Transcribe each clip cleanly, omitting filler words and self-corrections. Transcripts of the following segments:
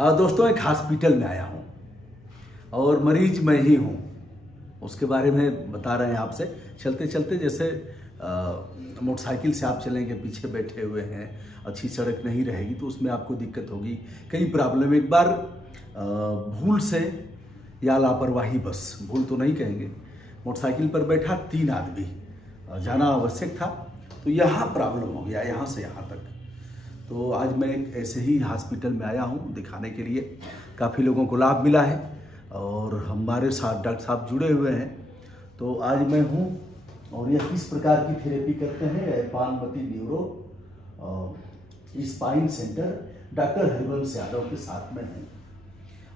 दोस्तों, एक हॉस्पिटल में आया हूँ और मरीज मैं ही हूँ। उसके बारे में बता रहे हैं आपसे। चलते चलते जैसे मोटरसाइकिल से आप चलेंगे, पीछे बैठे हुए हैं, अच्छी सड़क नहीं रहेगी तो उसमें आपको दिक्कत होगी, कई प्रॉब्लम। एक बार भूल से या लापरवाही, बस भूल तो नहीं कहेंगे, मोटरसाइकिल पर बैठा 3 आदमी, जाना आवश्यक था तो यहाँ प्रॉब्लम हो गया, यहाँ से यहाँ तक। तो आज मैं एक ऐसे ही हॉस्पिटल में आया हूँ दिखाने के लिए। काफ़ी लोगों को लाभ मिला है और हमारे साथ डॉक्टर साहब जुड़े हुए हैं। तो आज मैं हूँ और यह किस प्रकार की थेरेपी करते हैं, Panmati neuro spine centre, doctor Harivansh Yadav के साथ में है।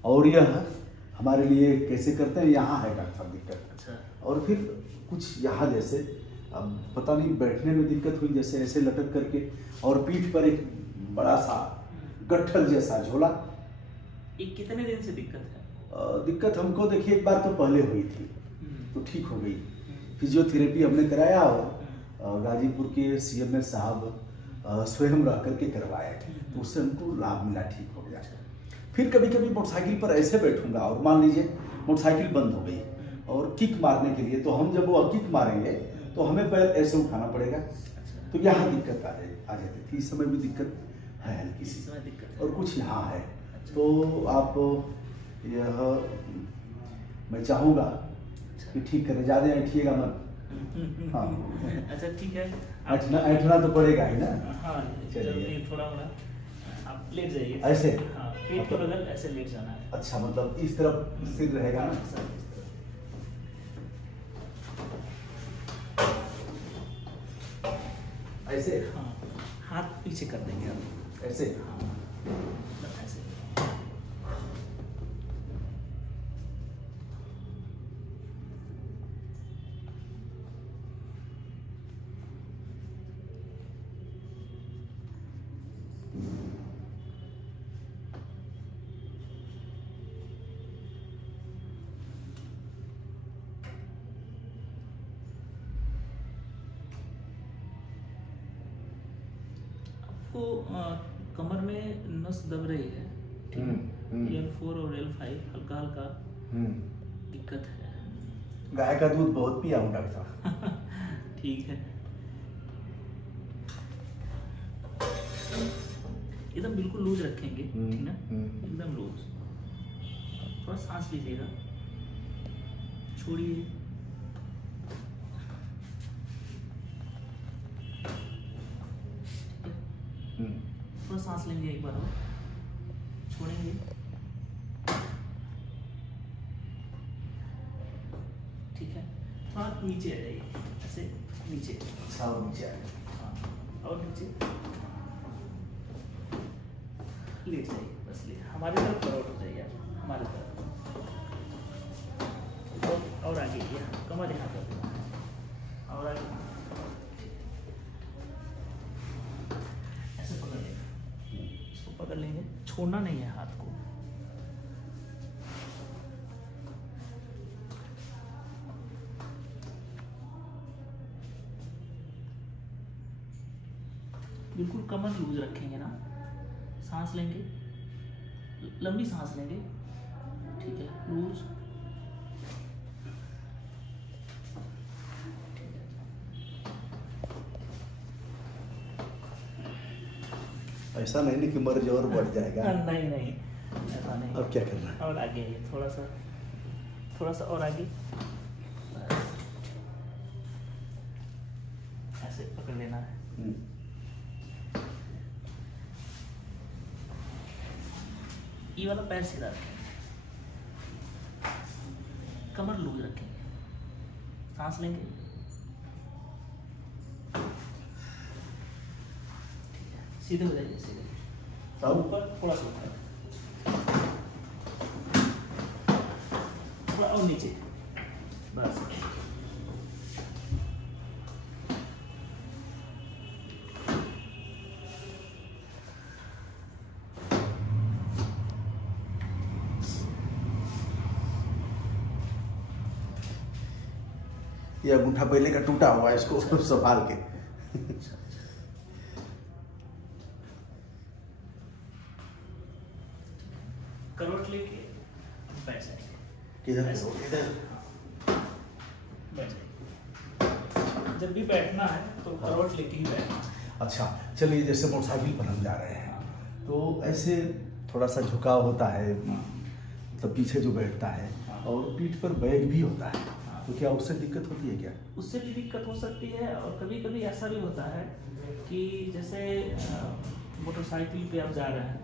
और यह हमारे लिए कैसे करते हैं, यहाँ है डॉक्टर साहब दिक्कत। अच्छा। और फिर कुछ यहाँ जैसे अब पता नहीं बैठने में दिक्कत हुई, जैसे ऐसे लटक करके, और पीठ पर एक बड़ा सा गट्ठल जैसा झोला। ये कितने दिन से दिक्कत है? दिक्कत हमको देखिए एक बार तो पहले हुई थी तो ठीक हो गई। फिजियोथेरेपी हमने कराया और गाजीपुर के CMS साहब स्वयं रह करके करवाए, तो उससे हमको लाभ मिला, ठीक हो गया। फिर कभी कभी मोटरसाइकिल पर ऐसे बैठूंगा और मान लीजिए मोटरसाइकिल बंद हो गई और किक मारने के लिए, तो हम जब वो किक मारेंगे तो हमें पैर ऐसे उठाना पड़ेगा, तो यहाँ दिक्कत आ जाती थी। इस समय भी दिक्कत है हल्की सी, और कुछ यहाँ है। तो आप यह मैं चाहूँगा कि ठीक करें, ज़्यादा ऐठिएगा मत। हाँ अच्छा ठीक है, ऐठना तो पड़ेगा ही ना। हाँ चलिए, थोड़ा आप लेट जाइए ऐसे। हाँ, पेट के बगल ऐसे लेट जाना है। अच्छा, मतलब इस तरफ स्थिर रहेगा ना। ऐसे। हाँ, हाथ पीछे कर देंगे आप ऐसे। हाँ, ऐसे। आपको कमर में नस दब रही है, ठीक है? L4 और L5 हल्का हल्का दिक्कत है। गाय का दूध बहुत पिया हूँ डॉक्टर साहब। ठीक है, एकदम बिल्कुल लूज रखेंगे, ठीक ना? एकदम लूज। थोड़ा सांस लीजिएगा, छोड़िए। थोड़ा सांस लेंगे एक बार और, छोड़ेंगे। ठीक है, थोड़ा नीचे आ जाइए, ऐसे नीचे। नीचे आए। हाँ, और नीचे लेट जाइए, बस ले हमारे तरफ फॉरवर्ड हो जाइए, आप हमारे तरफ। और आगे यहाँ कमर यहाँ पर, और आगे ऐसे पकड़ लेंगे, इसको पकड़ लेंगे, छोड़ना नहीं है हाथ को। बिल्कुल कमर लूज रखेंगे ना, सांस लेंगे, लंबी सांस लेंगे, ठीक है, लूज। ऐसा नहीं कि मर्ज और बढ़ जाएगा। नहीं नहीं, ऐसा नहीं। अब क्या करना है? और आगे आइए, थोड़ा सा और आगे, ऐसे पकड़ लेना है। ये वाला पैर सीधा रखेंगे, कमर लूज रखेंगे, सांस लेंगे, सीधे हो जाइए, सीधे। ऊपर थोड़ा सा ऊपर, थोड़ा और नीचे, बस। ये अंगूठा पहले का टूटा हुआ है, इसको संभाल के। करवट लेके बैठ जाएंगे। किधर ऐसे। इधर बैठ जाएंगे। जब भी बैठना है तो करवट लेके ही बैठना है। अच्छा चलिए, जैसे मोटरसाइकिल पर हम जा रहे हैं तो ऐसे थोड़ा सा झुकाव होता है, मतलब पीछे जो बैठता है, और पीठ पर बैग भी होता है, तो क्या उससे दिक्कत होती है क्या? उससे भी दिक्कत हो सकती है, और कभी कभी ऐसा भी होता है कि जैसे मोटरसाइकिल पे आप जा रहे हैं,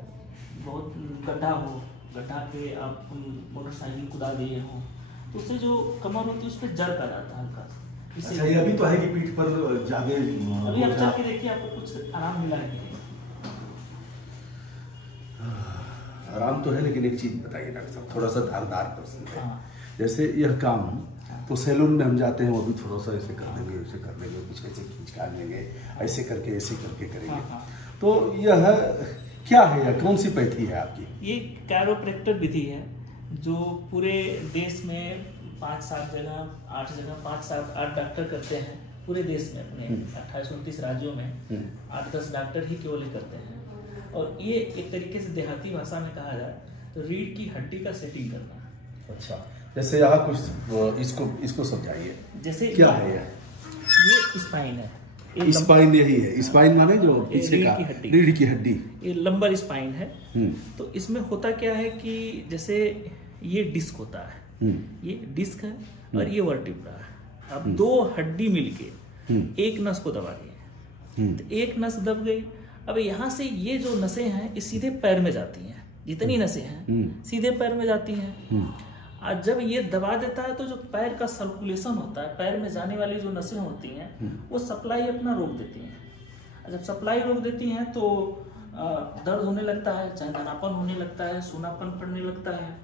बहुत गड्ढा हो, गड्ढा पे आप मोटरसाइकिल कुदा दिए हो, तो उससे जो कमर होती है उस पर जर्क आ जाता है हल्का। अच्छा, ये अभी तो है कि पीठ पर जागे, अभी आप चल के देखिए, आपको कुछ आराम मिला है। आराम तो है, लेकिन एक चीज बताइए डॉक्टर साहब, थोड़ा सा धारदार प्रश्न है। हाँ। जैसे यह काम तो सैलून में हम जाते हैं, वो भी थोड़ा सा ऐसे कर देंगे, वैसे कर देंगे, कुछ ऐसे खींच काट लेंगे, ऐसे करके करेंगे। हाँ। तो यह क्या है, यह कौन सी पैथी है आपकी? ये कैरोप्रैक्टर विधि है जो पूरे देश में 5-7 जगह 8 जगह 5-7-8 डॉक्टर करते हैं पूरे देश में। अपने 28-29 राज्यों में 8-10 डॉक्टर ही केवल करते हैं। और ये एक तरीके से देहाती भाषा में कहा जाए तो रीढ़ की हड्डी का सेटिंग करना है। अच्छा, जैसे यहाँ कुछ इसको समझाइए, जैसे क्या है यह? ये स्पाइन है। स्पाइन यही है, स्पाइन माने जो पीछे का रीढ़ की हड्डी, ये लंबर स्पाइन है। तो इसमें होता क्या है कि जैसे ये डिस्क होता है, ये डिस्क है और ये वर्टिब्रा है। अब दो हड्डी मिलके एक नस को दबा गई, तो एक नस दब गई। अब यहाँ से ये जो नसें हैं ये सीधे पैर में जाती हैं, जितनी नसें हैं सीधे पैर में जाती हैं। और जब ये दबा देता है तो जो पैर का सर्कुलेशन होता है, पैर में जाने वाली जो नसें होती हैं वो सप्लाई अपना रोक देती हैं। जब सप्लाई रोक देती हैं तो दर्द होने लगता है, चंदनापन होने लगता है, सूनापन पड़ने लगता है,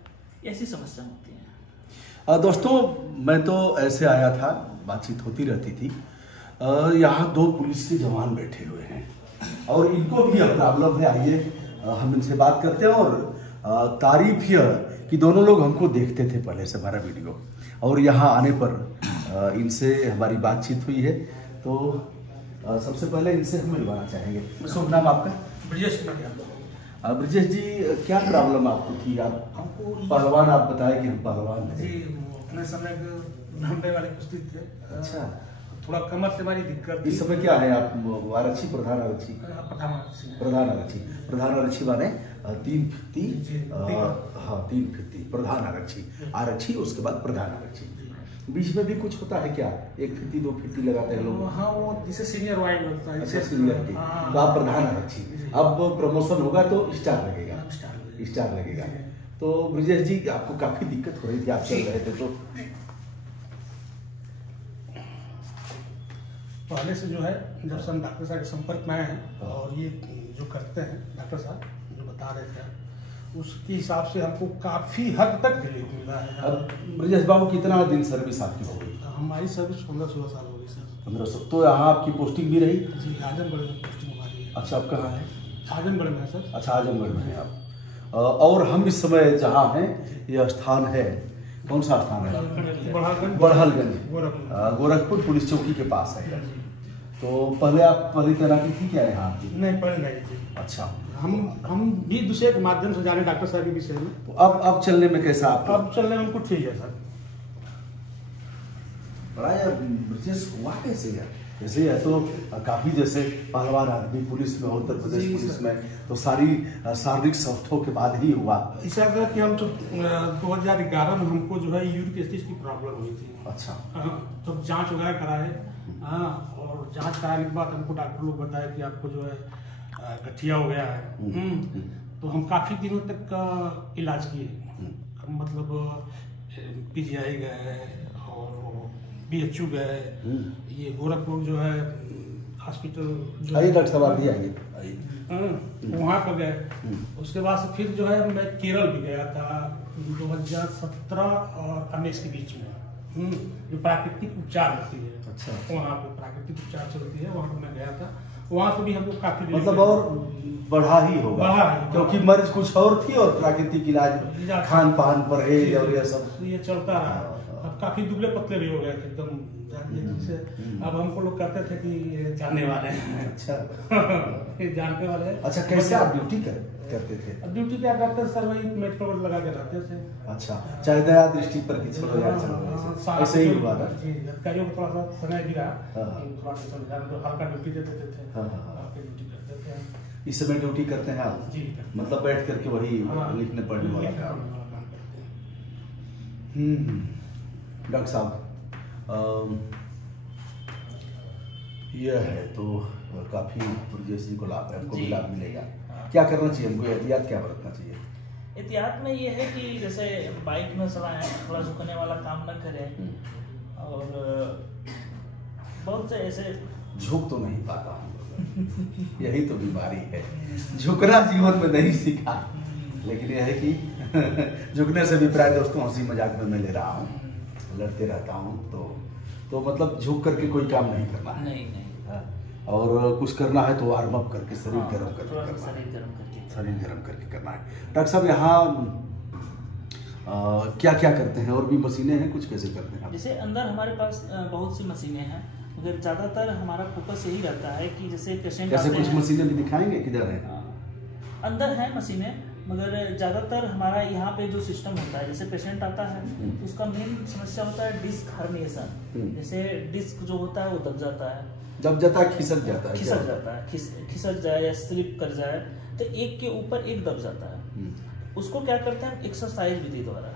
ऐसी समस्या होती है। दोस्तों, मैं तो ऐसे आया था, बातचीत होती रहती थी। यहाँ 2 पुलिस के जवान बैठे हुए हैं और इनको भी यह प्रॉब्लम है। आइए हम इनसे बात करते हैं। और तारीफ यह कि दोनों लोग हमको देखते थे पहले से हमारा वीडियो, और यहाँ आने पर इनसे हमारी बातचीत हुई है। तो सबसे पहले इनसे हम मिलवाना चाहेंगे। शुभ नाम आपका? ब्रिजेश। ब्रिजेश जी, क्या प्रॉब्लम आपको थी? आप पहलवान, आप बताए कि हम पहलवान हैं। जी, अपने समय लंबे वाले कुश्ती थे। अच्छा, थोड़ा कमर से हमारी दिक्कत थी। इस समय क्या है आप? आरक्षी, प्रधान आरक्षी? प्रधान आरक्षी। प्रधान आरक्षी माने 3 फित्ती, हाँ 3 फित्ती प्रधान आरक्षी, आरक्षी उसके बाद प्रधान आरक्षी। बीच में भी कुछ होता है क्या? 1 फित्ती 2 फित्ती लगाते हैं लोग? हाँ, वो जिसे सीनियर वाइड होता है। अच्छा, सीनियर की। तो आप प्रधान आरक्षी। अब प्रमोशन होगा तो स्टार लगेगा, स्टार लगेगा। तो ब्रिजेश जी, आपको काफी दिक्कत हो रही थी, आप चल रहे थे तो? पहले से जो है, जब से हम डॉक्टर साहब के संपर्क में आए हैं और ये जो करते हैं डॉक्टर साहब जो बता रहे थे, उसके हिसाब से हमको काफी हद तक रिलीफ मिला है। अब ब्रिजेश बाबू, कितना दिन सर्विस आपकी हो गई? हमारी सर्विस 15-16 साल हो गई सर। 1500। तो यहाँ आपकी पोस्टिंग भी रही? जी, आजमगढ़ में पोस्टिंग हमारी है। अच्छा, आप कहाँ है? आजमगढ़ में है सर। अच्छा, आजमगढ़ में है आप। और हम इस समय जहाँ हैं, यह स्थान है, कौन सा स्थान है? बड़हलगंज, गोरखपुर पुलिस चौकी के पास है। तो पहले आप पहली तैनाती थी क्या यहाँ आपकी? नहीं, पहले नहीं थी। अच्छा, हम भी दूसरे के माध्यम से जाने डॉक्टर साहब के विषय में। तो अब चलने में कैसा आपको? अब चलने में हमको ठीक है सर। बड़ा यार ब्रिजेश, हुआ कैसे यार? जैसे यह तो काफी जैसे पहलवान आदमी पुलिस में, उत्तर प्रदेश पुलिस में, तो सारी शारीरिक सौष्ठव के बाद ही हुआ। ऐसा था कि हम तो 2011 में हमको जो है यूरिक एसिड की प्रॉब्लम हुई थी। अच्छा, तो जांच वगैरह कराए। हाँ, और जांच कराने के बाद हमको डॉक्टर लोग बताया कि आपको जो है गठिया हो गया है। तो हम काफी दिनों तक इलाज किए, मतलब PGI गए और BHU गए, ये गोरखपुर जो है हॉस्पिटल जो है, डॉक्टर साहब भी आएंगे, वहाँ पर गए। उसके बाद से फिर जो है मैं केरल भी गया था 2017 और 19 के बीच में, जो प्राकृतिक उपचार होती है। अच्छा, वहाँ पे प्राकृतिक उपचार चलती है, वहाँ पे मैं गया था। वहाँ से भी हमको काफी मतलब और बढ़ा ही होगा, क्योंकि मर्ज कुछ और थी और प्राकृतिक इलाज खान पान परहेज और यह सब ये चलता रहा। अब काफी दुबले पतले भी हो गए थे एकदम जैसे। अब हमको लोग कहते थे कि ये जानने वाले हैं। अच्छा ये जानने वाले हैं। अच्छा, कैसे आप ड्यूटी करते थे? अब ड्यूटी क्या करते सर, वही मेट्रो लगा के रहते थे। अच्छा, चाहे दया दृष्टि पर कि चलो यार चलो ऐसे ही हुआ ना। जी, अधिकारियों को थोड़ा सा समय भी रहा, थोड़ा सा तो हल्का ड्यूटी दे देते थे। ड्यूटी करते थे। इस समय ड्यूटी करते हैं आप? जी, मतलब बैठ करके वही लिखने पढ़ने वाला काम करते हैं। डॉक्टर साहब, यह है तो काफी पुरजैसी को लाभ है, हमको भी लाभ मिलेगा। क्या करना चाहिए हमको, एहतियात क्या बरतना चाहिए? एहतियात में ये है कि जैसे बाइक में चलाएं, थोड़ा झुकने वाला काम न करें, और बहुत से ऐसे झुक तो नहीं पाता हूँ यही तो बीमारी है, झुकना जीवन में नहीं सीखा। लेकिन यह है कि झुकने से भी प्राय दोस्तों हंसी मजाक में मैं ले रहा हूँ, लड़ते रहता हूँ। तो मतलब झुक करके कोई काम नहीं करना है। नहीं। और कुछ करना है तो वार्म अप करके शरीर गर्म करके करना है। शरीर गर्म करके करना है। डॉक्टर साहब यहाँ क्या क्या करते हैं, और भी मशीनें हैं कुछ, कैसे करते हैं? जैसे अंदर हमारे पास बहुत सी मशीनें हैं, मगर ज़्यादातर हमारा फोकस यही रहता है कि जैसे पेशेंट कैसे, कुछ मशीनें भी दिखाएंगे किधर है? अंदर है मशीनें, मगर ज़्यादातर हमारा यहाँ पे जो सिस्टम होता है, जैसे पेशेंट आता है तो उसका मेन समस्या होता है डिस्क हर्निएशन। जैसे डिस्क जो होता है वो दब जाता है, खिसक जाता है, खिसक जाए या स्लिप कर जाए तो एक के ऊपर एक दब जाता है। उसको क्या करते हैं, एक्सरसाइज विधि द्वारा,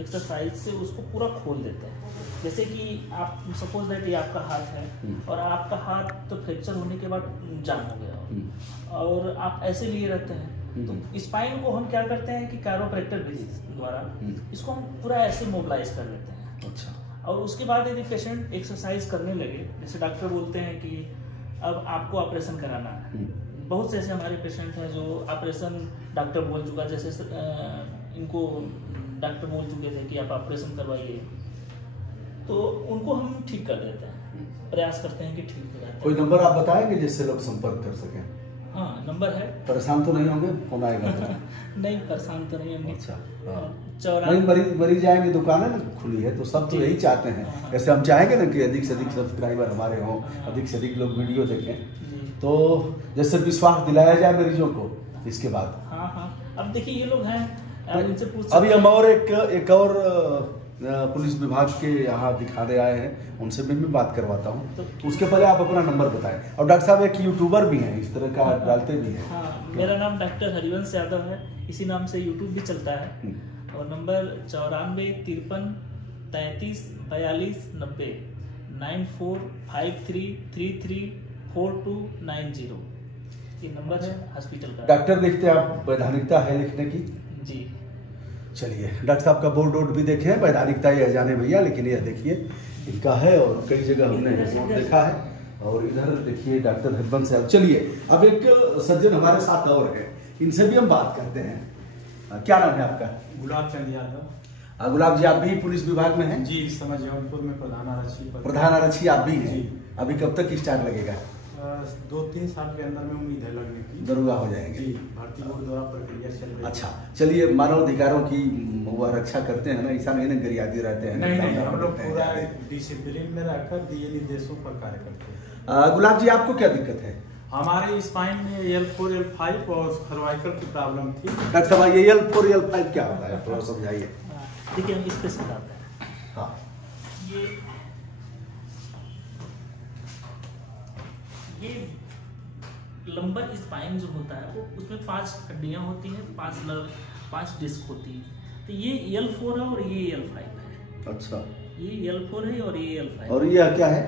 एक्सरसाइज से उसको पूरा खोल देते हैं। जैसे कि आप सपोज दैट ये आपका हाथ है और आपका हाथ तो फ्रैक्चर होने के बाद जाम हो गया और आप ऐसे लिए रहते हैं, तो स्पाइन को हम क्या करते हैं कि कैरोप्रैक्टर विधि द्वारा इसको हम पूरा ऐसे मोबिलाइज कर लेते हैं। अच्छा। और उसके बाद यदि पेशेंट एक्सरसाइज करने लगे, जैसे डॉक्टर बोलते हैं कि अब आपको ऑपरेशन कराना है, बहुत से ऐसे हमारे पेशेंट हैं जो ऑपरेशन डॉक्टर बोल चुका, जैसे इनको डॉक्टर बोल चुके थे कि आप ऑपरेशन करवाइए, तो उनको हम ठीक कर देते हैं, प्रयास करते हैं कि ठीक हो जाए। कोई नंबर आप बताएंगे जिससे लोग संपर्क कर सकें? हाँ, नंबर है। परेशान तो नहीं होंगे, फोन आएगा तो? नहीं, परेशान तो नहीं होंगे। अच्छा। नहीं, मरीज आएंगे, दुकानें ना खुली है तो सब तो यही चाहते हैं। जैसे हम चाहेंगे ना कि अधिक से अधिक सब्सक्राइबर हमारे हों, अधिक से अधिक लोग वीडियो देखें, तो जैसे विश्वास दिलाया जाए मरीजों को इसके बाद। हाँ, अब देखिए ये लोग हैं, इनसे पूछ अभी हम और एक और पुलिस विभाग के यहाँ दिखाने आए हैं, उनसे भी मैं बात करवाता हूँ। तो उसके पहले आप अपना नंबर बताएं। और डॉक्टर साहब एक यूट्यूबर भी हैं, इस तरह का डालते भी हैं। हाँ, मेरा नाम डॉक्टर हरिवंश यादव है, इसी नाम से यूट्यूब भी चलता है। और नंबर 94 53 33 42 90 9453 33 4290 ये नंबर है हॉस्पिटल का। डॉक्टर देखते हैं आप, वैधानिकता है लिखने की? जी। चलिए, डॉक्टर साहब का बोर्ड भी देखे हैं, वैधानिकता यह जाने भैया, लेकिन यह देखिए इनका है और कई जगह हमने बोर्ड देखा है। और इधर देखिए डॉक्टर हरिवंश साहब। चलिए, अब एक सज्जन हमारे साथ और है, इनसे भी हम बात करते हैं। क्या नाम है आपका? गुलाब चंद यादव। गुलाब जी, आप भी पुलिस विभाग में हैं? जी, इस समय जौनपुर में प्रधान आरक्षी आप भी हैं? अभी कब तक स्टार्ट लगेगा? 2-3 साल के अंदर में उम्मीद है लगने की। दरोगा हो जाएंगे? जी, भर्ती बोर्ड द्वारा प्रक्रिया चल रही है। अच्छा, चलिए, मानव अधिकारों की वह रक्षा करते हैं ना, ऐसा नहीं ना गरियाती रहते हैं? नहीं, हम लोग पूरा डिसिप्लिन में रहकर दिए निर्देशों पर कार्य करते हैं। गुलाब जी, आपको क्या दिक्कत है? हमारे स्पाइन में L4 L5 और सर्वाइकल की प्रॉब्लम थी। डॉक्टर साहब, ये L4 L5 क्या होता है, थोड़ा समझाइए। देखिए, हम इस पे समझाते हैं। हाँ, ये लंबर स्पाइन जो होता है वो उसमें 5 हड्डियां होती हैं, 5 डिस्क होती है। तो ये L4 है और ये L5 है। अच्छा, ये L4 है और ये L5 और ये क्या है?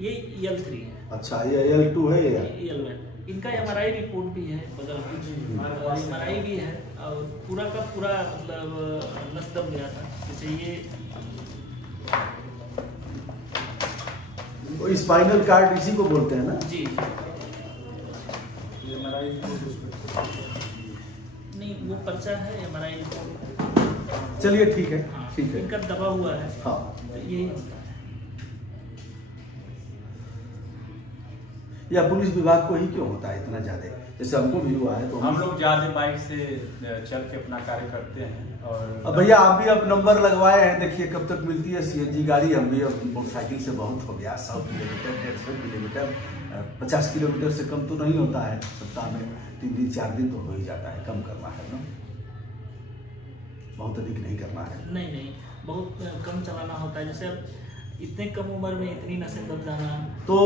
ये L3 है। अच्छा, ये L2 है या L1? इनका MRI रिपोर्ट भी है, बगल में MRI भी है, और पूरा का पूरा मतलब नस दब गया था। जैसे ये स्पाइनल कार्ड इसी को बोलते हैं ना? जी। नहीं, वो पर्चा है, MRI रिपोर्ट। चलिए, ठीक है, ठीक है। इनका दबा हुआ है। हाँ, तो ये या पुलिस विभाग को ही क्यों होता है इतना ज्यादा? जैसे हमको भी हुआ है तो हम लोग ज्यादा बाइक से चल के अपना कार्य करते हैं। और अब भैया आप भी अब नंबर लगवाए हैं, देखिए कब तक मिलती है CNG गाड़ी। हम भी अब मोटरसाइकिल से बहुत हो गया, 100 किलोमीटर 150 किलोमीटर 50 किलोमीटर से कम तो नहीं होता है सप्ताह में, 3 दिन 4 दिन तो हो ही जाता है। कम करना है ना, बहुत अधिक नहीं करना है। नहीं बहुत कम चलाना होता है। जैसे अब इतने कम उम्र में इतनी नशे दब जाना। तो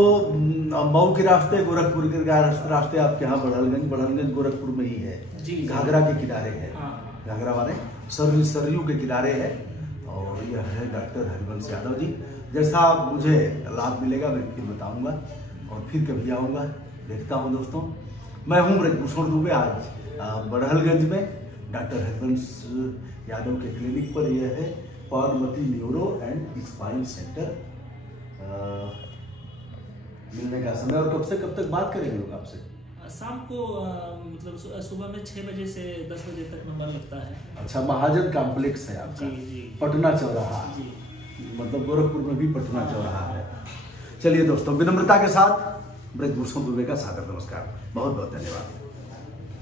मऊ के रास्ते, गोरखपुर के रास्ते आपके यहाँ बढ़लगंज गोरखपुर में ही है जी, घाघरा के किनारे है। हाँ। घाघरा माने सरयू के किनारे है। और यह है डॉक्टर हरिवंश यादव जी। जैसा मुझे लाभ मिलेगा मैं फिर बताऊंगा और फिर कभी आऊँगा। देखता हूँ दोस्तों, मैं हूँ ब्रजभूषण दुबे, आज बढ़लगंज में डॉक्टर हरिवंश यादव के क्लिनिक पर। यह है Parvati neuro and spine centre. मिलने का समय और कब से कब तक बात करेंगे लोग आपसे? शाम को मतलब सुबह में 6 बजे से 10 बजे तक नंबर लगता है। अच्छा, महाजन कॉम्प्लेक्स है आपका? जी। पटना चौराहा जी। मतलब गोरखपुर में भी पटना चौराहा है। चलिए दोस्तों, विनम्रता के साथ ब्रजभूषण दुबे का सादर नमस्कार, बहुत बहुत धन्यवाद।